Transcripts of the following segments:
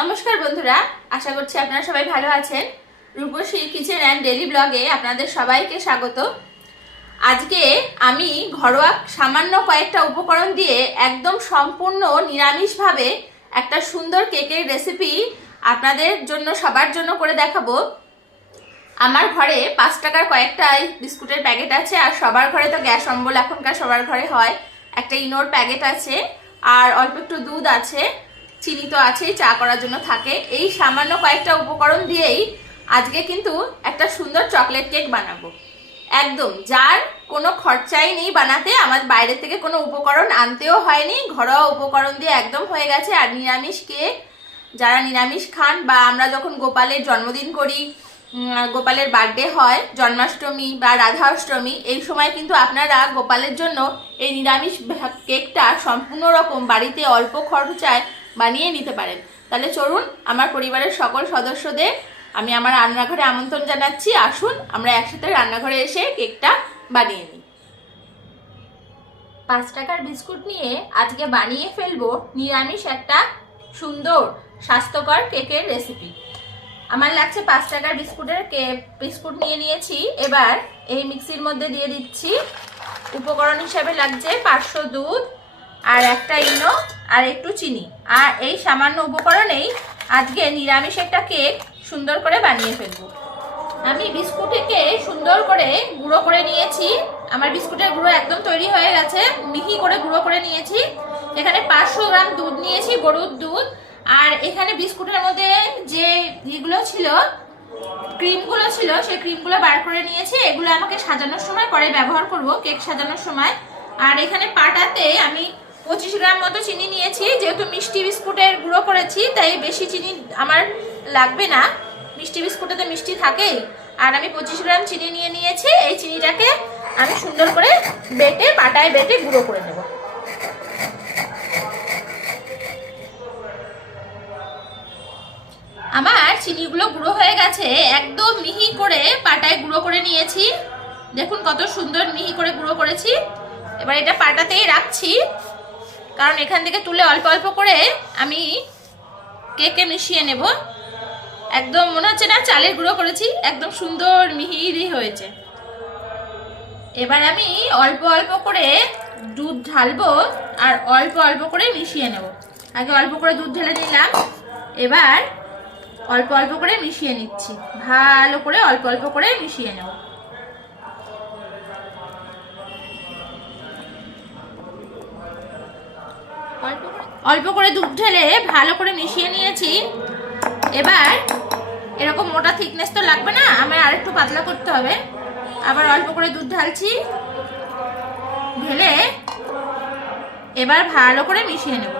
নমস্কার বন্ধুরা, আশা করছি আপনারা সবাই ভালো আছেন। রূপসী কিচেন অ্যান্ড ডেলি ব্লগে আপনাদের সবাইকে স্বাগত। আজকে আমি ঘরোয়া সামান্য কয়েকটা উপকরণ দিয়ে একদম সম্পূর্ণ নিরামিষভাবে একটা সুন্দর কেকের রেসিপি আপনাদের জন্য, সবার জন্য করে দেখাবো। আমার ঘরে পাঁচ টাকার কয়েকটা বিস্কুটের প্যাকেট আছে, আর সবার ঘরে তো গ্যাস অম্বল এখনকার সবার ঘরে হয়। একটা ইনোর প্যাকেট আছে, আর অল্প একটু দুধ আছে। চিনি তো আছেই, চা করার জন্য থাকে। এই সামান্য কয়েকটা উপকরণ দিয়েই আজকে কিন্তু একটা সুন্দর চকলেট কেক বানাবো। একদম, যার কোনো খরচাই নেই বানাতে, আমার বাইরে থেকে কোনো উপকরণ আনতেও হয়নি। ঘরোয়া উপকরণ দিয়ে একদম হয়ে গেছে। আর নিরামিষ কেক, যারা নিরামিষ খান বা আমরা যখন গোপালের জন্মদিন করি গোপালের বার্থডে হয়, জন্মাষ্টমী বা রাধাষ্টমী, এই সময় কিন্তু আপনারা গোপালের জন্য এই নিরামিষ কেকটা সম্পূর্ণ রকম বাড়িতে অল্প খরচায় বানিয়ে নিতে পারেন। তাহলে চলুন, আমার পরিবারের সকল সদস্যদের আমি আমার রান্নাঘরে আমন্ত্রণ জানাচ্ছি। আসুন, আমরা একসাথে রান্নাঘরে এসে কেকটা বানিয়ে নিই। পাঁচ টাকার বিস্কুট নিয়ে আজকে বানিয়ে ফেলব নিরামিষ একটা সুন্দর, স্বাস্থ্যকর কেকের রেসিপি। আমার লাগছে পাঁচ টাকার বিস্কুটের কে বিস্কুট নিয়ে নিয়েছি। এবার এই মিক্সির মধ্যে দিয়ে দিচ্ছি। উপকরণ হিসাবে লাগছে পাঁচশো দুধ আর একটা ইনো, আর একটু চিনি। আর এই সামান্য উপকরণেই আজকে নিরামিষ একটা কেক সুন্দর করে বানিয়ে ফেলব। আমি বিস্কুটকে সুন্দর করে গুঁড়ো করে নিয়েছি। আমার বিস্কুটের গুঁড়ো একদম তৈরি হয়ে গেছে। মিহি করে গুঁড়ো করে নিয়েছি। এখানে পাঁচশো গ্রাম দুধ নিয়েছি, গরুর দুধ। আর এখানে বিস্কুটের মধ্যে যে ইগুলো ছিল, ক্রিমগুলো ছিল, সেই ক্রিমগুলো বার করে নিয়েছি। এগুলো আমাকে সাজানোর সময় পরে ব্যবহার করব, কেক সাজানোর সময়। আর এখানে পাটাতে আমি পঁচিশ গ্রাম মতো চিনি নিয়েছি, যেহেতু মিষ্টি বিস্কুটের গুঁড়ো করেছি, তাই বেশি চিনি আমার লাগবে না। মিষ্টি বিস্কুটে তো মিষ্টি থাকেই। আর আমি পঁচিশ গ্রাম চিনি নিয়ে নিয়েছি, এই চিনিটাকে আমি সুন্দর করে বেটে পাটায় বেটে গুঁড়ো করে নেব। আমার চিনিগুলো গুঁড়ো হয়ে গেছে, একদম মিহি করে পাটায় গুঁড়ো করে নিয়েছি। দেখুন কত সুন্দর মিহি করে গুঁড়ো করেছি। এবার এটা পাটাতেই রাখছি। কারণ এখান থেকে তুলে অল্প অল্প করে আমি কেকে মিশিয়ে নেব। একদম মনে হচ্ছে না চালের গুঁড়ো করেছি, একদম সুন্দর মিহিরি হয়েছে। এবার আমি অল্প অল্প করে দুধ ঢালবো আর অল্প অল্প করে মিশিয়ে নেব। আগে অল্প করে দুধ ঢেলে নিলাম, এবার অল্প অল্প করে মিশিয়ে নিচ্ছি। ভালো করে অল্প অল্প করে মিশিয়ে নেব। অল্প করে দুধ ঢেলে ভালো করে মিশিয়ে নিয়েছি। এবার এরকম মোটা থিকনেস তো লাগবে না, আমার আরেকটু পাতলা করতে হবে। আবার অল্প করে দুধ ঢালছি। ঢেলে এবার ভালো করে মিশিয়ে নেব।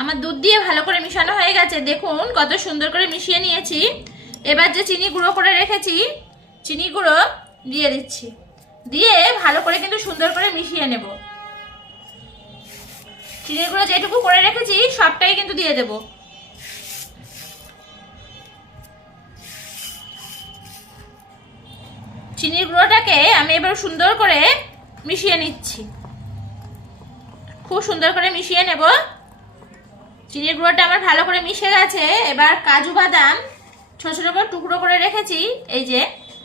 আমার দুধ দিয়ে ভালো করে মিশানো হয়ে গেছে। দেখুন কত সুন্দর করে মিশিয়ে নিয়েছি। এবার যে চিনি গুঁড়ো করে রেখেছি, চিনি গুঁড়ো দিয়ে দিচ্ছি। দিয়ে ভালো করে কিন্তু সুন্দর করে মিশিয়ে নেব। চিনি গুঁড়ো যেটুকু করে রেখেছি, সবটাই কিন্তু দিয়ে দেব। চিনির গুঁড়োটাকে আমি এবার সুন্দর করে মিশিয়ে নিচ্ছি। খুব সুন্দর করে মিশিয়ে নেব। চিনির গুঁড়োটা আমার ভালো করে মিশে গেছে। এবার কাজু বাদাম ছোট ছোট করে টুকরো করে রেখেছি। এই যে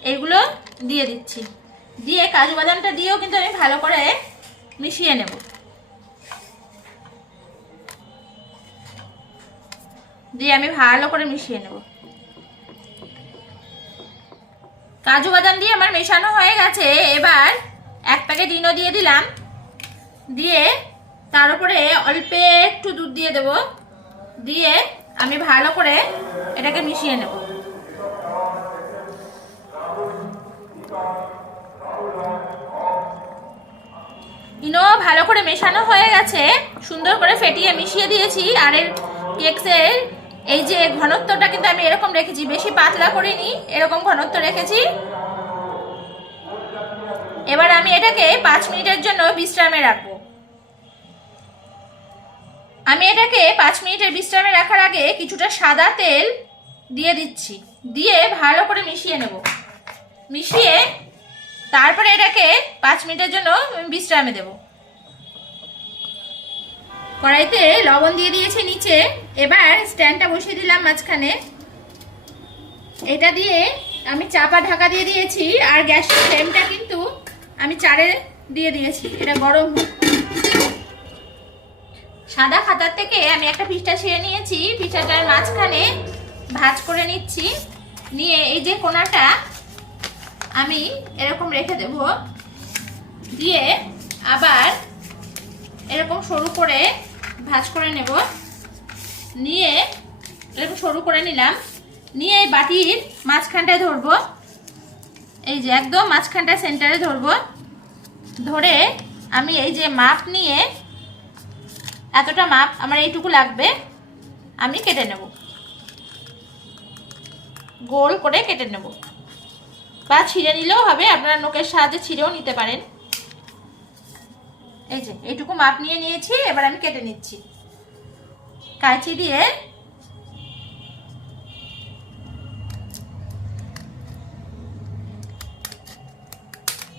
এইগুলো দিয়ে দিচ্ছি। দিয়ে কাজু বাদামটা দিয়েও কিন্তু আমি ভালো করে মিশিয়ে নেব। দিয়ে আমি ভালো করে মিশিয়ে নেব। কাজু বাদাম দিয়ে আমার মেশানো হয়ে গেছে। এবার এক প্যাকেট ইনো দিয়ে দিলাম। দিয়ে তার উপরে অল্প একটু দুধ দিয়ে দেব। দিয়ে আমি ভালো করে এটাকে মিশিয়ে নেব। ইনো ভালো করে মেশানো হয়ে গেছে। সুন্দর করে ফেটিয়ে মিশিয়ে দিয়েছি। আর এর কেকসের এই যে ঘনত্বটা কিন্তু আমি এরকম রেখেছি। বেশি পাতলা করিনি, এরকম ঘনত্ব রেখেছি। এবার আমি এটাকে পাঁচ মিনিটের জন্য বিশ্রামে রাখব। আমি এটাকে পাঁচ মিনিটের বিশ্রামে রাখার আগে কিছুটা সাদা তেল দিয়ে দিচ্ছি। দিয়ে ভালো করে মিশিয়ে নেব। মিশিয়ে তারপরে এটাকে পাঁচ মিনিটের জন্য বিশ্রামে দেব। কড়াইতে লবণ দিয়ে দিয়েছি নিচে। এবার স্ট্যান্ডটা বসিয়ে দিলাম মাঝখানে। এটা দিয়ে আমি চাপা ঢাকা দিয়ে দিয়েছি আর গ্যাসের ফ্লেমটা কিন্তু আমি চারে দিয়ে দিয়েছি। এটা গরম। সাদা খাতার থেকে আমি একটা পিঠা ছেড়ে নিয়েছি। পিঠাটার মাঝখানে ভাজ করে নিচ্ছি। নিয়ে এই যে কোনাটা আমি এরকম রেখে দেব। দিয়ে আবার এরকম সরু করে ভাজ করে নেব। নিয়ে এরকম সরু করে নিলাম। নিয়ে এই বাটির মাঝখানটায় ধরবো। এই যে একদম মাঝখানটায় সেন্টারে ধরবো। ধরে আমি এই যে মাপ নিয়ে এতটা মাপ আমার এইটুকু লাগবে, আমি কেটে নেব। গোল করে কেটে নেব। বা ছিঁড়ে নিলেও হবে, আপনারা নোকের সাহায্যে ছিঁড়েও নিতে পারেন। এই যে এইটুকু মাপ নিয়ে নিয়েছি এবার আমি কেটে নিচ্ছি। কাঁচি দিয়ে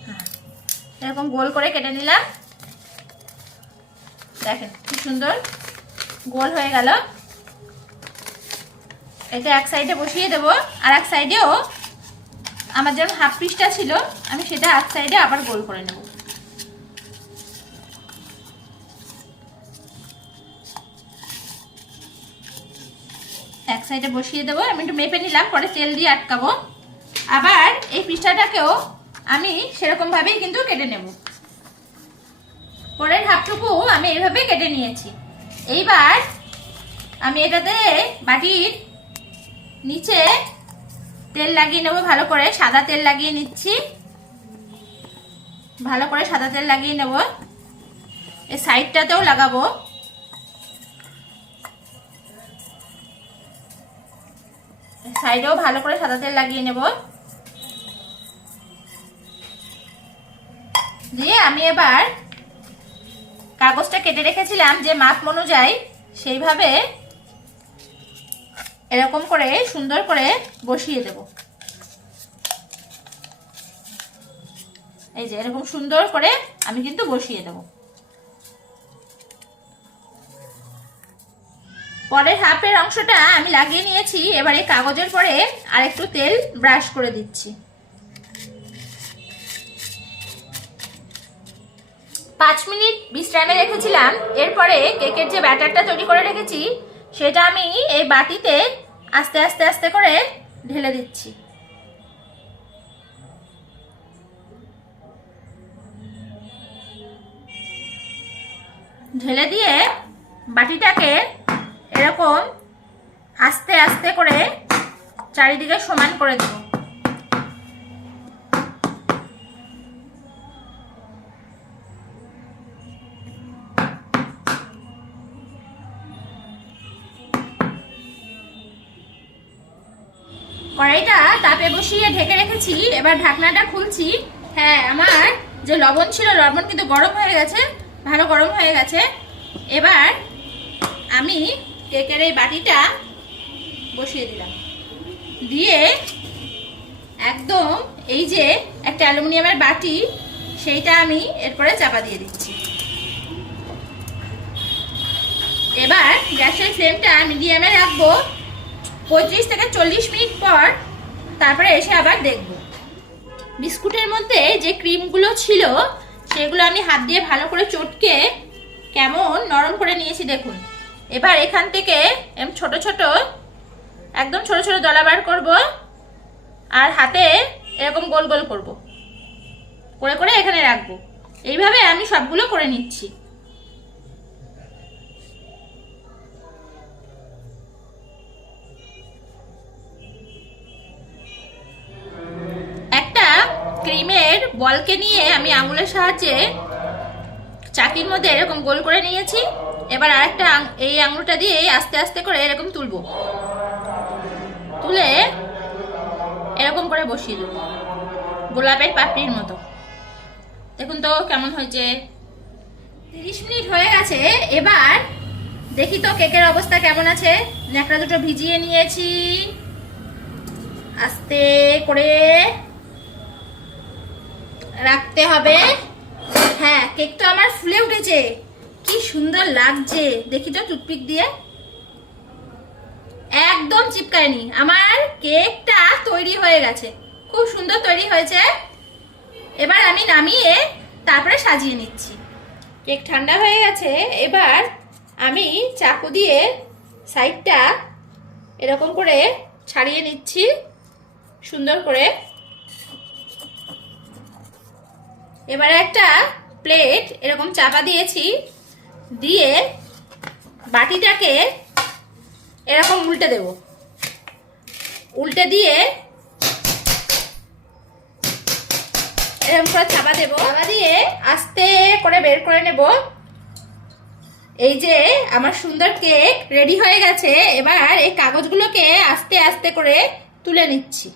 হ্যাঁ, এরকম গোল করে কেটে নিলাম। দেখেন কি সুন্দর গোল হয়ে গেল। এটা এক সাইডে বসিয়ে দেব আর এক সাইডেও আমার যেমন হাফ পিসটা ছিল আমি সেটা এক সাইডে আবার গোল করে নেব। এক সাইডে বসিয়ে দেবো, আমি একটু মেপে নিলাম, পরে তেল দিয়ে আটকাবো। আবার এই পিঠাটাকেও আমি সেরকম ভাবেই কিন্তু কেটে নেব। পরের হাফটুকু আমি এইভাবে কেটে নিয়েছি। এইবার আমি এটাতে বাটির নিচে তেল লাগিয়ে নেব, ভালো করে সাদা তেল লাগিয়ে নিচ্ছি। ভালো করে সাদা তেল লাগিয়ে নেব। এই সাইডটাতেও লাগাবো। সাইডেও ভালো করে সাদা তেল লাগিয়ে নেব। দিয়ে আমি এবার কাগজটা কেটে রেখেছিলাম যে মাপ অনুযায়ী সেইভাবে এরকম করে সুন্দর করে বসিয়ে দেব। এই যে এরকম সুন্দর করে আমি কিন্তু বসিয়ে দেব। পরের হাফের অংশটা আমি লাগিয়ে নিয়েছি, এবারে কাগজের পরে আর একটু তেল ব্রাশ করে দিচ্ছি। পাঁচ মিনিট বিশ্রামে রেখেছিলাম, এরপরে কেকের যে ব্যাটারটা তৈরি করে রেখেছি, সেটা আমি এই বাটিতে আস্তে আস্তে আস্তে করে ঢেলে দিচ্ছি। ঢেলে দিয়ে বাটিটাকে এরকম আস্তে আস্তে করে চারিদিকে সমান করে দেবো। কড়াইটা তাপে বসিয়ে ঢেকে রেখেছি, এবার ঢাকনাটা খুলছি। হ্যাঁ আমার যে লবণ ছিল, লবণ কিন্তু গরম হয়ে গেছে, ভালো গরম হয়ে গেছে। এবার আমি কেকের এই বাটিটা বসিয়ে দিলাম। দিয়ে একদম এই যে একটা অ্যালুমিনিয়ামের বাটি, সেইটা আমি এরপরে চাপা দিয়ে দিচ্ছি। এবার গ্যাসের ফ্লেমটা মিডিয়ামে রাখব। পঁয়ত্রিশ থেকে চল্লিশ মিনিট পর তারপরে এসে আবার দেখব। বিস্কুটের মধ্যে যে ক্রিমগুলো ছিল, সেগুলো আমি হাত দিয়ে ভালো করে চটকে কেমন নরম করে নিয়েছি দেখুন। এবার এখান থেকে এম ছোট ছোট, একদম ছোট ছোট দলা বার করব আর হাতে এরকম গোল গোল করব। করে করে এখানে রাখব। এইভাবে আমি সবগুলো করে নিচ্ছি। একটা ক্রিমের বলকে নিয়ে আমি আঙুলের সাহায্যে চাকির মধ্যে এরকম গোল করে নিয়েছি। এবার আরেকটা এই আঙুলটা দিয়ে আস্তে আস্তে করে এরকম তুলবো। তুলে এরকম করে বসিয়ে দেবো। গোলাপের পাপড়ির মতো। দেখুন তো কেমন হয়েছে। তিরিশ মিনিট হয়ে গেছে, এবার দেখি তো কেকের অবস্থা কেমন আছে। ন্যাকড়া দুটো ভিজিয়ে নিয়েছি। আস্তে করে রাখতে হবে। হ্যাঁ কেক তো আমার ফুলে উঠেছে। কি সুন্দর লাগছে। দেখি তো টুথপিক দিয়ে। একদম চিপকায়নি। আমার কেকটা তৈরি হয়ে গেছে। খুব সুন্দর তৈরি হয়েছে। এবার আমি নামিয়ে তারপরে সাজিয়ে নিচ্ছি। কেক ঠান্ডা হয়ে গেছে। এবার আমি চাকু দিয়ে সাইডটা এরকম করে ছাড়িয়ে নিচ্ছি। সুন্দর করে। এবারে একটা প্লেট এরকম চাপা দিয়েছি। দিয়ে বাটিটাকে এরকম উল্টে দেব। উল্টে দিয়ে এরকম করে চাপা দেব। চাপা দিয়ে আস্তে করে বের করে নেব। এই যে আমার সুন্দর কেক রেডি হয়ে গেছে। এবার এই কাগজগুলোকে আস্তে আস্তে করে তুলে নিচ্ছি।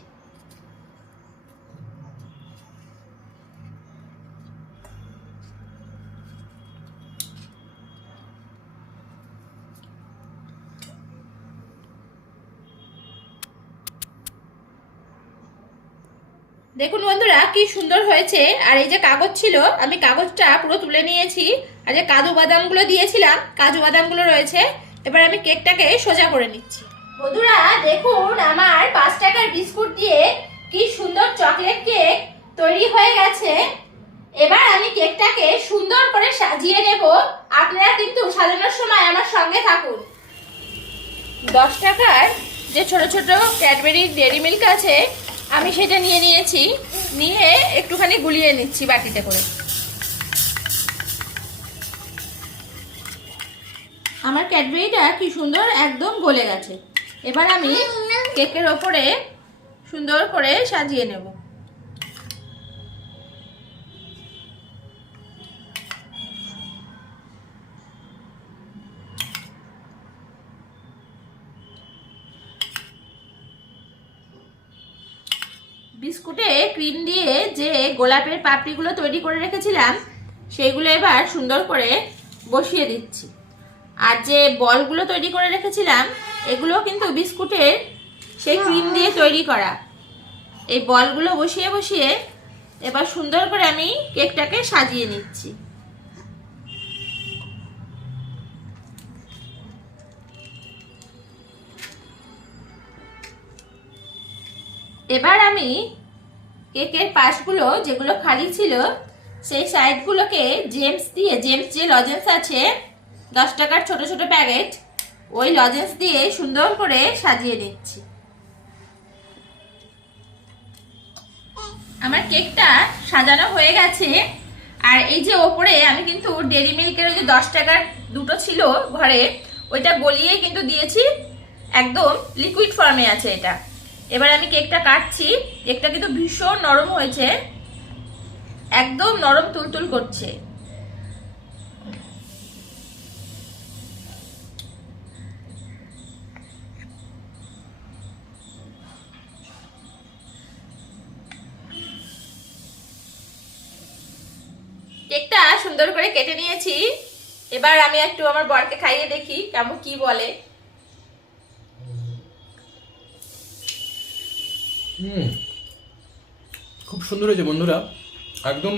দেখুন বন্ধুরা, কি সুন্দর হয়েছে। আর এই যে কাগজ ছিল, আমি কাগজটা পুরো তুলে নিয়েছি। আর যে কাজু বাদামগুলো দিয়েছিলাম, কাজু বাদামগুলো রয়েছে। এবার আমি কেকটাকে সোজা করে নিচ্ছি। বন্ধুরা, দেখুন আমার পাঁচ টাকার বিস্কুট দিয়ে কি সুন্দর চকলেট কেক তৈরি হয়ে গেছে। এবার আমি কেকটাকে সুন্দর করে সাজিয়ে নেব। আপনারা কিন্তু সাজানোর সময় আমার সঙ্গে থাকুন। দশ টাকার যে ছোট ছোট ক্যাডবেরি, ডেরি মিল্ক আছে আমি সেটা নিয়ে নিয়েছি, নিয়ে একটুখানি গুলিয়ে নিচ্ছি বাটিতে করে। আমার ক্যাডবেরিটা কি সুন্দর একদম গলে গেছে। এবার আমি কেকের ওপরে সুন্দর করে সাজিয়ে নেব। বিস্কুটে ক্রিম দিয়ে যে গোলাপের পাপড়িগুলো তৈরি করে রেখেছিলাম সেইগুলো এবার সুন্দর করে বসিয়ে দিচ্ছি। আর যে বলগুলো তৈরি করে রেখেছিলাম এগুলো কিন্তু বিস্কুটের সেই ক্রিম দিয়ে তৈরি করা। এই বলগুলো বসিয়ে বসিয়ে এবার সুন্দর করে আমি কেকটাকে সাজিয়ে নিচ্ছি। এবার আমি কেকের পাশগুলো যেগুলো খালি ছিল, সেই সাইডগুলোকে জেমস দিয়ে জেমস যে লজেন্স আছে, দশ টাকার ছোট ছোট প্যাকেট ওই লজেন্স দিয়ে সুন্দর করে সাজিয়ে নিচ্ছি। আমার কেকটা সাজানো হয়ে গেছে, আর এই যে ওপরে আমি কিন্তু ডেরি মিল্কের ওই যে দশ টাকার দুটো ছিল ঘরে, ওইটা গলিয়ে কিন্তু দিয়েছি, একদম লিকুইড ফর্মে আছে এটা। এবার আমি কেকটা কাটছি। কেকটা কিন্তু ভীষণ নরম হয়েছে। একদম নরম তুলতুল করছে। কেকটা সুন্দর করে কেটে নিয়েছি। এবার আমি একটু আমার বরকে খাইয়ে দেখি কেমন কি বলে হুম খুব সুন্দর হয়েছে বন্ধুরা। একদম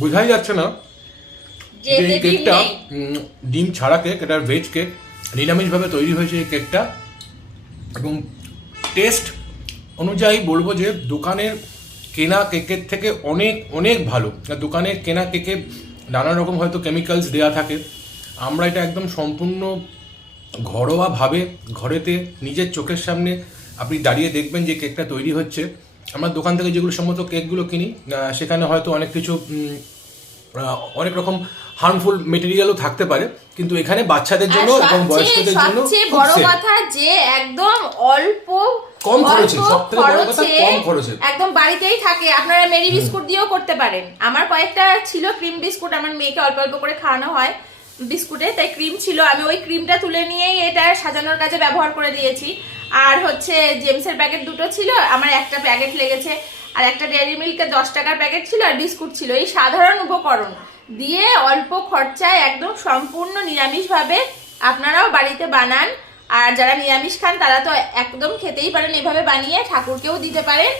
বোঝাই যাচ্ছে না যে এই কেকটা ডিম ছাড়া কেক এটা ভেজ কেক। নিরামিষভাবে তৈরি হয়েছে এই কেকটা। এবং টেস্ট অনুযায়ী বলব যে দোকানের কেনা কেকের থেকে অনেক অনেক ভালো। আর দোকানের কেনা কেকে নানা রকম হয়তো কেমিক্যালস দেওয়া থাকে। আমরা এটা একদম সম্পূর্ণ ঘরোয়াভাবে ঘরেতে নিজের চোখের সামনে আপনি দাঁড়িয়ে দেখবেন যে কেকটা তৈরি হচ্ছে। আমরা দোকান থেকে যেগুলো সম্মত কেকগুলো কিনি সেখানে হয়তো অনেক কিছু অনেক রকম হার্মফুল মেটেরিয়ালও থাকতে পারে। কিন্তু এখানে বাচ্চাদের জন্য এবং বয়স্কদের জন্য সবচেয়ে বড় কথা যে একদম অল্প কম খরচে, সবথেকে বড় কথা খরচে কম খরচে। একদম বাড়িতেই থাকে। আপনারা মেরি বিস্কুট দিয়েও করতে পারেন। আমার কয়েকটা ছিল ক্রিম বিস্কুট আমার মেয়েকে অল্প অল্প করে খাওয়ানো হয় বিস্কুটে। তাই ক্রিম ছিল। আমি ওই ক্রিমটা তুলে নিয়েই এটা সাজানোর কাজে ব্যবহার করে দিয়েছি। আর হচ্ছে জেমসের প্যাকেট দুটো ছিল আমার একটা প্যাকেট লেগেছে আর একটা ডেয়ারি মিল্কের দশ টাকার প্যাকেট ছিল আর বিস্কুট ছিল। এই সাধারণ উপকরণ দিয়ে অল্প খরচায় একদম সম্পূর্ণ নিরামিষভাবে আপনারাও বাড়িতে বানান। আর যারা নিরামিষ খান তারা তো একদম খেতেই পারেন এভাবে বানিয়ে ঠাকুরকেও দিতে পারেন।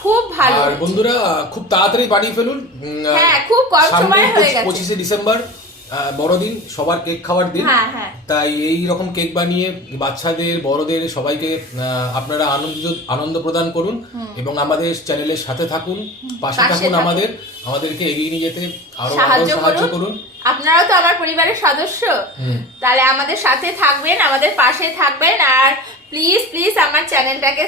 খুব ভালো আর বন্ধুরা খুব তাড়াতাড়ি বানিয়ে ফেলুন। হ্যাঁ, খুব কম সময় হয়ে গেছে। পঁচিশে ডিসেম্বর। বড়দিন সবার কেক খাওয়ার দিন। হ্যাঁ হ্যাঁ। তাই এই রকম কেক বানিয়ে বাচ্চাদের বড়দের সবাইকে আপনারা আনন্দ আনন্দ প্রদান করুন এবং আমাদের চ্যানেলের সাথে থাকুন পাশে থাকুন। আমাদের আমাদেরকে এগিয়ে নিয়ে যেতে আরও সাহায্য করুন। আপনারাও তো আমার পরিবারের সদস্য। তাহলে আমাদের সাথে থাকবেন আমাদের পাশে থাকবেন আর প্লিজ প্লিজ আমার চ্যানেলটাকে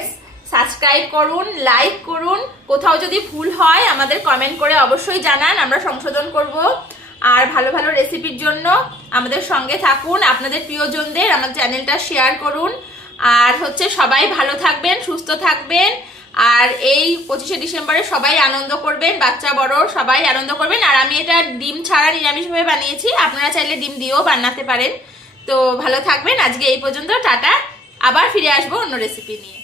সাবস্ক্রাইব করুন লাইক করুন। কোথাও যদি ভুল হয় আমাদের কমেন্ট করে অবশ্যই জানান আমরা সংশোধন করব। আর ভালো ভালো রেসিপির জন্য আমাদের সঙ্গে থাকুন, আপনাদের প্রিয়জনদের আমার চ্যানেলটা শেয়ার করুন। আর হচ্ছে সবাই ভালো থাকবেন, সুস্থ থাকবেন। আর এই পঁচিশে ডিসেম্বরে সবাই আনন্দ করবেন, বাচ্চা, বড়, সবাই আনন্দ করবেন। আর আমি এটা ডিম ছাড়া নিরামিষভাবে বানিয়েছি, আপনারা চাইলে ডিম দিয়েও বানাতে পারেন। তো ভালো থাকবেন, আজকে এই পর্যন্ত, টাটা। আবার ফিরে আসব অন্য রেসিপি নিয়ে।